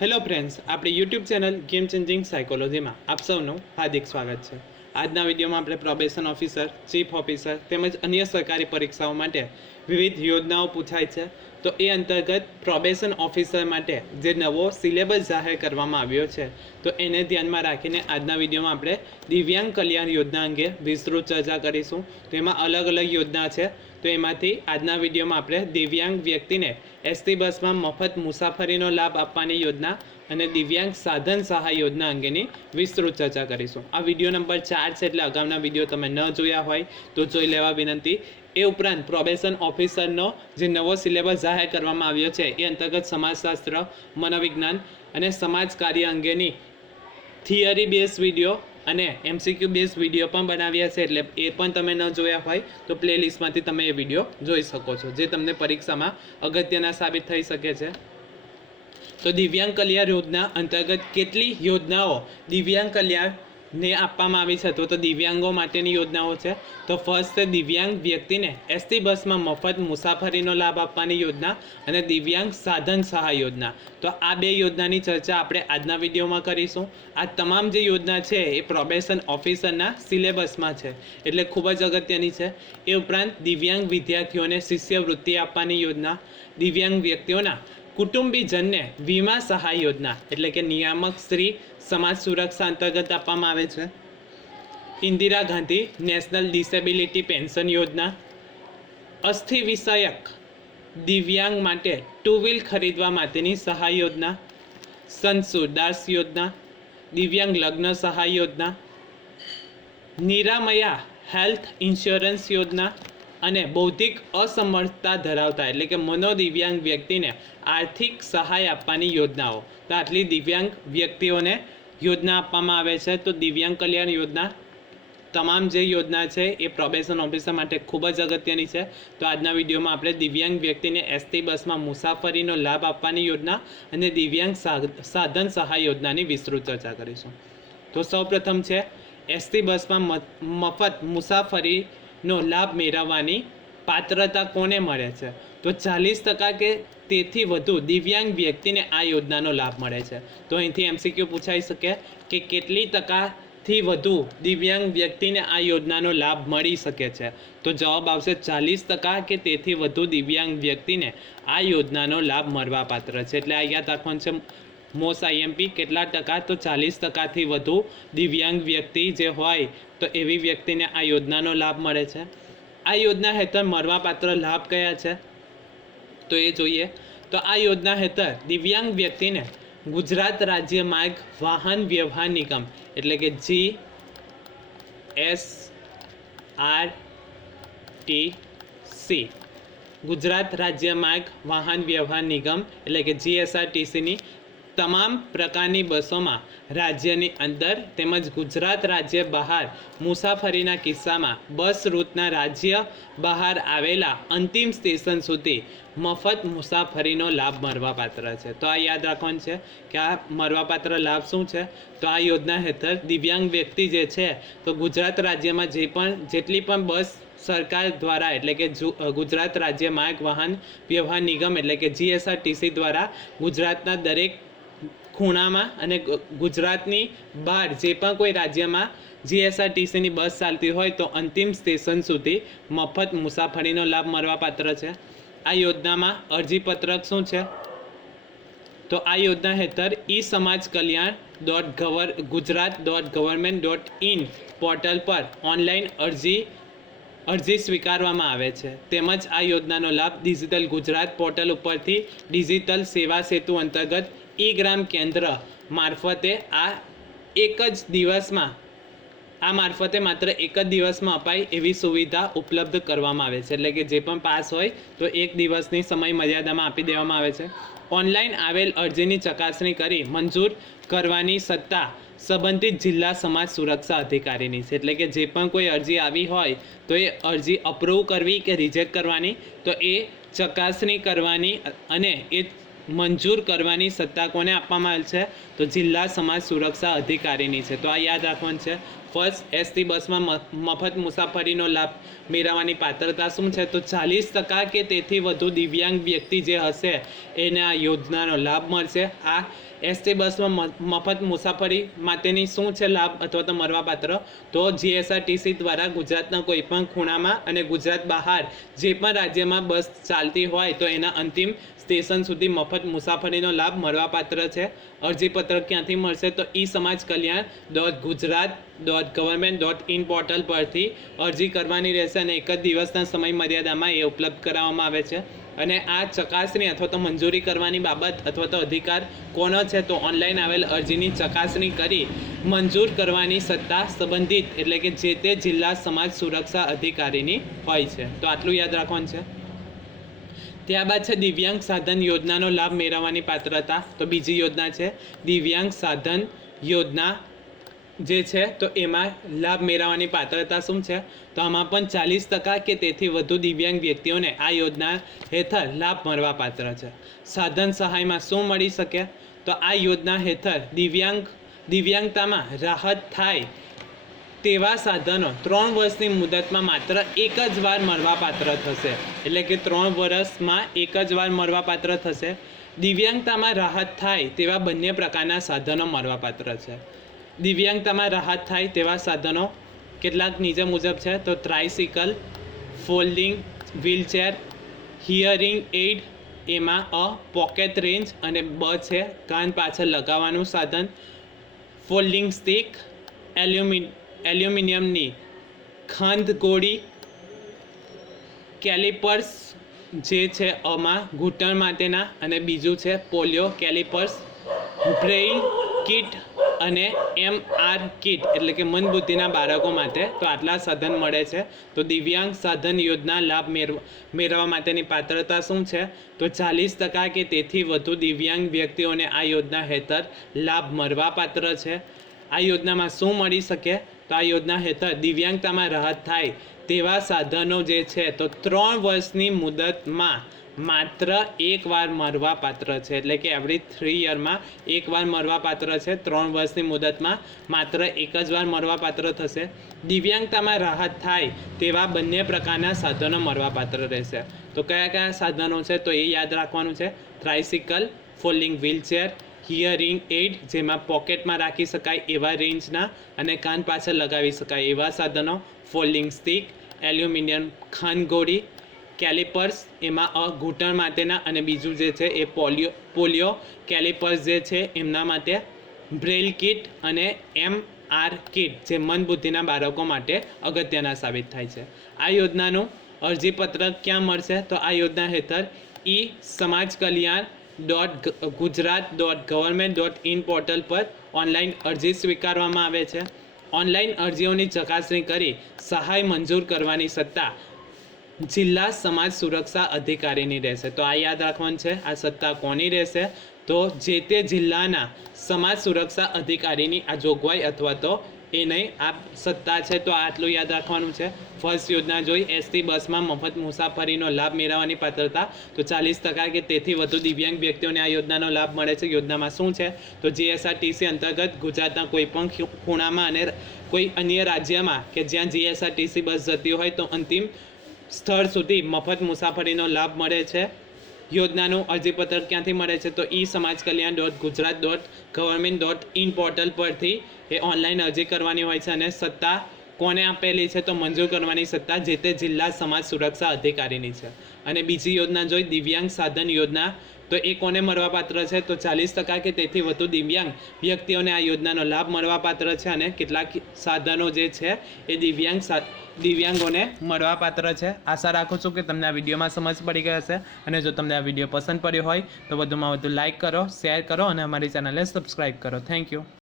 Hello friends આપણી YouTube channel game changing સાયકોલોજીમાં આપ સૌનું હાર્દિક સ્વાગત છે. આજના વિડીયોમાં આપણે પ્રોબેશન ઓફિસર ચીફ ઓફિસર તેમજ અન્ય સરકારી પરીક્ષાઓ માટે વિવિધ યોજનાઓ પૂછાય છે. તો એ અંતર્ગત પ્રોબેશન ઓફિસર માટે જે નવો સિલેબસ જાહેર કરવામાં આવ્યો છે, તો એને ધ્યાનમાં રાખીને આજના વિડીયોમાં આપણે દિવ્યાંગ કલ્યાણ યોજના અંગે વિસ્તૃત ચર્ચા કરીશું. તેમાં અલગ અલગ યોજના છે. તો એમાંથી આજના વિડીયોમાં આપણે દિવ્યાંગ વ્યક્તિને એસટી બસમાં મફત મુસાફરીનો લાભ આપવાની યોજના અને દિવ્યાંગ સાધન સહાય યોજના અંગેની વિસ્તૃત ચર્ચા કરીશું. આ વીડિયો નંબર ચાર છે એટલે અગાઉના વીડિયો તમે ન જોયા હોય તો જોઈ લેવા વિનંતી. એ ઉપરાંત પ્રોબેશન ઓફિસરનો જે નવો સિલેબસ જાહેર કરવામાં આવ્યો છે એ અંતર્ગત સમાજશાસ્ત્ર, મનોવિજ્ઞાન અને સમાજ કાર્ય અંગેની થિયરી બેઝ વીડિયો અને એમસીક્યુ બેઝ વીડિયો પણ બનાવ્યા છે એટલે એ પણ તમે ન જોયા હોય તો પ્લેલિસ્ટમાંથી તમે એ વીડિયો જોઈ શકો છો, જે તમને પરીક્ષામાં અગત્યના સાબિત થઈ શકે છે. તો દિવ્યાંગ કલ્યાણ યોજના અંતર્ગત કેટલી યોજનાઓ દિવ્યાંગ કલ્યાણને આપવામાં આવી છે. તો તો દિવ્યાંગો માટેની યોજનાઓ છે. તો ફર્સ્ટ દિવ્યાંગ વ્યક્તિને એસટી બસમાં મફત મુસાફરીનો લાભ આપવાની યોજના અને દિવ્યાંગ સાધન સહાય યોજના. તો આ બે યોજનાની ચર્ચા આપણે આજના વિડીયોમાં કરીશું. આ તમામ જે યોજના છે એ પ્રોબેશન ઓફિસરના સિલેબસમાં છે. એટલે ખૂબ જ અગત્યની છે. એ ઉપરાંત દિવ્યાંગ વિદ્યાર્થીઓને શિષ્યવૃત્તિ આપવાની યોજના, દિવ્યાંગ વ્યક્તિઓના કુટુંબીજનને વીમા સહાય યોજના એટલે કે નિયામક શ્રી સમાજ સુરક્ષા અંતર્ગત આપવામાં આવે છે. Indira Gandhi national disability pension યોજના. અસ્થિ વિષયક દિવ્યાંગ માટે ટુ વ્હીલ ખરીદવા માટેની સહાય યોજના. સંસુ દાસ યોજના. દિવ્યાંગ લગ્ન સહાય યોજના. નિરામયા હેલ્થ ઇન્સ્યોરન્સ યોજના. અને બૌદ્ધિક અસમર્થતા ધરાવતા, એટલે કે મનોદિવ્યાંગ વ્યક્તિને આર્થિક સહાય આપવાની યોજનાઓ. તો આટલી દિવ્યાંગ વ્યક્તિઓને યોજના આપવામાં આવે છે. તો દિવ્યાંગ કલ્યાણ યોજના, તમામ જે યોજના છે એ પ્રોબેશન ઓફિસર માટે ખૂબ જ અગત્યની છે. તો આજના વિડીયોમાં આપણે દિવ્યાંગ વ્યક્તિને એસટી બસમાં મુસાફરીનો લાભ આપવાની યોજના અને દિવ્યાંગ સાધન સહાય યોજનાની વિસ્તૃત ચર્ચા કરીશું. તો સૌપ્રથમ છે એસટી બસમાં મફત મફત મુસાફરીનો લાભ મેળવવાની પાત્રતા કોને મળે છે? તો ચાલીસ ટકા કે તેથી વધુ દિવ્યાંગ વ્યક્તિને આ યોજનાનો લાભ મળે છે. તો અહીંથી એમસીક્યુ પૂછાઈ શકે કે કેટલી ટકાથી વધુ દિવ્યાંગ વ્યક્તિને આ યોજનાનો લાભ મળી શકે છે? તો જવાબ આવશે ચાલીસ ટકા કે તેથી વધુ દિવ્યાંગ વ્યક્તિને આ યોજનાનો લાભ મળવા પાત્ર છે. એટલે આ યાદ રાખવાનું છે મોસ્ટ આઈએમપી કેટલા ટકા તો ચાલીસ ટકાથી વધુ દિવ્યાંગ વ્યક્તિ જે હોય તો એવી વ્યક્તિને આ યોજનાનો લાભ મળે છે? આ યોજના હેઠળ મળવાપાત્ર લાભ કયા છે? તો એ જોઈએ. તો આ યોજના હેઠળ દિવ્યાંગ વ્યક્તિને ગુજરાત રાજ્ય માર્ગ વાહન વ્યવહાર નિગમ એટલે કે G S R T C Gujarat રાજ્ય માર્ગ વાહન વ્યવહાર નિગમ એટલે કે જીએસઆરટીસીની તમામ પ્રકારની બસોમાં રાજ્યની અંદર તેમજ ગુજરાત રાજ્ય બહાર મુસાફરીના કિસ્સામાં બસ રૂટના રાજ્ય બહાર આવેલા અંતિમ સ્ટેશન સુધી મફત મુસાફરીનો લાભ મળવાપાત્ર છે. તો આ યાદ રાખવાનું છે કે આ મળવાપાત્ર લાભ શું છે? તો આ યોજના હેઠળ દિવ્યાંગ વ્યક્તિ જે છે, તો ગુજરાત રાજ્યમાં જે પણ, જેટલી પણ બસ સરકાર દ્વારા એટલે કે ગુજરાત રાજ્ય માર્ગ વાહન વ્યવહાર નિગમ એટલે કે જીએસઆરટીસી દ્વારા ગુજરાતના દરેક ખૂણામાં અને ગુજરાતની બહાર જે પણ કોઈ રાજ્યમાં જીએસઆરટીસીની બસ ચાલતી હોય તો અંતિમ સ્ટેશન સુધી મફત મુસાફરીનો લાભ મળવાપાત્ર છે. આ યોજનામાં અરજીપત્રક શું છે? તો આ યોજના હેઠળ e Samaj Kalyan dot gov, Gujarat dot government dot in portal પર ઓનલાઈન અરજી અરજી સ્વીકારવામાં આવે છે. તેમજ આ યોજનાનો લાભ ડિજિટલ ગુજરાત પોર્ટલ ઉપરથી ડિજિટલ સેવા સેતુ અંતર્ગત ઈ ગ્રામ કેન્દ્ર મારફતે આ એક જ દિવસમાં, આ મારફતે માત્ર એક જ દિવસમાં અપાય એવી સુવિધા ઉપલબ્ધ કરવામાં આવે છે. એટલે કે જે પણ પાસ હોય તો એક દિવસની સમય મર્યાદામાં આપી દેવામાં આવે છે. ઓનલાઈન આવેલ અરજીની ચકાસણી કરી મંજૂર કરવાની સત્તા સંબંધિત જિલ્લા સમાજ સુરક્ષા અધિકારીની છે. એટલે કે જે પણ કોઈ અરજી આવી હોય તો એ અરજી અપ્રૂવ કરવી કે રિજેક્ટ કરવાની તો એ ચકાસણી કરવાની અને એ મંજૂર કરવાની સત્તા કોને આપવામાં આવેલ છે? તો જિલ્લા સમાજ સુરક્ષા અધિકારીની છે. તો આ યાદ રાખવાનું છે. ફર્સ્ટ એસટી બસમાં મફત મુસાફરીનો લાભ મેળવવાની પાત્રતા શું છે? તો ચાલીસ ટકા કે તેથી વધુ દિવ્યાંગ વ્યક્તિ જે હશે, એને આ યોજનાનો લાભ મળશે. આ એસટી બસમાં મફત મુસાફરી માટેની શું છે લાભ? અથવા તો મળવાપાત્ર? તો જીએસઆરટીસી દ્વારા ગુજરાતના કોઈપણ ખૂણામાં અને ગુજરાત બહાર જે પણ રાજ્યમાં બસ ચાલતી હોય, તો એના અંતિમ સ્ટેશન સુધી મફત મુસાફરીનો લાભ મળવાપાત્ર છે. અરજીપત્ર ક્યાંથી મળશે તો e Samaj Kalyan dot Gujarat dot government dot in portal પરથી અરજી કરવાની રહેશે અને એક જ દિવસના સમય મર્યાદામાં એ ઉપલબ્ધ કરાવવામાં આવે છે. અને આ ચકાસણી અથવા તો મંજૂરી કરવાની બાબત અથવા તો અધિકાર કોનો છે તો ઓનલાઈન આવેલ અરજીની ચકાસણી કરી મંજૂર કરવાની સત્તા સંબંધિત એટલે કે જે તે જિલ્લા સમાજ સુરક્ષા અધિકારીની હોય છે. તો આટલું યાદ રાખવાનું છે. ત્યારબાદ છે દિવ્યાંગ સાધન યોજનાનો લાભ મેળવવાની પાત્રતા. તો બીજી યોજના છે દિવ્યાંગ સાધન યોજના જે છે, તો એમાં લાભ મેળવવાની પાત્રતા શું છે? તો આમાં પણ ચાલીસ ટકા કે તેથી વધુ દિવ્યાંગ વ્યક્તિઓને આ યોજના હેઠળ લાભ મળવા પાત્ર છે. સાધન સહાયમાં શું મળી શકે? તો આ યોજના હેઠળ દિવ્યાંગ, દિવ્યાંગતામાં રાહત થાય તેવા સાધનો ત્રણ વર્ષની મુદતમાં માત્ર એક જ વાર મળવાપાત્ર થશે. એટલે કે ત્રણ વર્ષમાં એક જ વાર મળવાપાત્ર થશે. દિવ્યાંગતામાં રાહત થાય તેવા બંને પ્રકારના સાધનો મળવાપાત્ર છે. દિવ્યાંગતામાં રાહત થાય તેવા સાધનો કેટલાક નીચે મુજબ છે. તો tricycle folding wheelchair hearing aid એમાં અ પોકેટ રેન્જ અને બ છે. કાન પાછળ લગાવવાનું સાધન ફોલ્ડિંગ સ્ટિક એલ્યુમિન એલ્યુમિનિયમની ખંડ કોડી કેલિપર્સ જે છે અમાં ઘૂંટણ માટેના અને બીજું છે પોલિયો કેલિપર્સ, બ્રેઇલ કિટ અને એમ આર કિટ, એટલે કે મંદબુદ્ધિના બાળકો માટે. તો આટલા સાધન મળે છે. તો દિવ્યાંગ સાધન યોજના લાભ મેળવ મેળવવા માટેની પાત્રતા શું છે? તો ચાલીસ ટકા કે તેથી વધુ દિવ્યાંગ વ્યક્તિઓને આ યોજના હેઠળ લાભ મળવા પાત્ર છે. આ યોજનામાં શું મળી શકે? તો આ યોજના હેઠળ દિવ્યાંગતામાં રાહત થાય તેવા સાધનો જે છે, તો ત્રણ વર્ષની મુદતમાં માત્ર એક વાર મળવા પાત્ર છે. એટલે કે એવરી થ્રી યરમાં એક વાર મળવા પાત્ર છે, ત્રણ વર્ષની મુદતમાં માત્ર એક જ વાર મરવા પાત્ર થશે. દિવ્યાંગતામાં રાહત થાય તેવા બંને પ્રકારના સાધનો મરવા પાત્ર રહેશે. તો કયા કયા સાધનો છે, તો એ યાદ રાખવાનું છે. Tricycle folding wheelchair hearing aid જેમાં પોકેટમાં રાખી શકાય એવા રેન્જના અને કાન પાછળ લગાવી શકાય એવા સાધનો. ફોલ્ડિંગ સ્ટિક એલ્યુમિનિયમ ખાનગોળી કેલિપર્સ એમાં અ ઘૂંટણ માટેના અને બીજું જે છે એ પોલિયો પોલિયો કેલિપર્સ જે છે એમના માટે બ્રેલ કિટ અને એમ આર કિટ, જે મંદબુદ્ધિના બાળકો માટે અગત્યના સાબિત થાય છે. આ યોજનાનું અરજીપત્રક ક્યાં મળશે? તો આ યોજના હેઠળ e Samaj Kalyan dot Gujarat dot government dot in portal પર ઓનલાઈન અરજી સ્વીકારવામાં આવે છે. ઓનલાઈન અરજીઓની ચકાસણી કરી સહાય મંજૂર કરવાની સત્તા જિલ્લા સમાજ સુરક્ષા અધિકારીની રહેશે. તો આ યાદ રાખવાનું છે, આ સત્તા કોની રહેશે? તો જે તે જિલ્લાના સમાજ સુરક્ષા અધિકારીની આ જોગવાઈ અથવા તો એ નહીં આ સત્તા છે તો આટલું યાદ રાખવાનું છે. ફર્સ્ટ યોજના જોઈ એસટી બસમાં મફત મુસાફરીનો લાભ મેળવવાની પાત્રતા. તો ચાલીસ ટકા કે તેથી વધુ દિવ્યાંગ વ્યક્તિઓને આ યોજનાનો લાભ મળે છે. યોજનામાં શું છે? તો જીએસઆરટીસી અંતર્ગત ગુજરાતના કોઈપણ ખૂણામાં અને કોઈ અન્ય રાજ્યમાં કે જ્યાં જીએસઆરટીસી બસ જતી હોય તો અંતિમ સ્થળ સુધી મફત મુસાફરીનો લાભ મળે છે. યોજનાનું અરજીપત્ર ક્યાંથી મળે છે તો e Samaj Kalyan dot Gujarat dot government dot in portal પરથી એ ઓનલાઈન અરજી કરવાની હોય છે અને સત્તા કોને આપેલી છે તો મંજૂર કરવાની સત્તા જે તે જિલ્લા સમાજ સુરક્ષા અધિકારીની છે. અને બીજી યોજના જોઈ દિવ્યાંગ સાધન યોજના તો એ કોને મળવાપાત્ર છે? તો ચાલીસ ટકા કે તેથી વધુ દિવ્યાંગ વ્યક્તિઓને આ યોજનાનો લાભ મળવાપાત્ર છે અને કેટલાક સાધનો જે છે એ દિવ્યાંગ દિવ્યાંગોને મળવાપાત્ર છે. આશા રાખું છું કે તમને આ વિડીયોમાં સમજ પડી ગઈ હશે અને જો તમને આ વીડિયો પસંદ પડ્યો હોય તો વધુમાં વધુ લાઇક કરો, શેર કરો અને અમારી ચેનલને સબસ્ક્રાઈબ કરો. Thank you.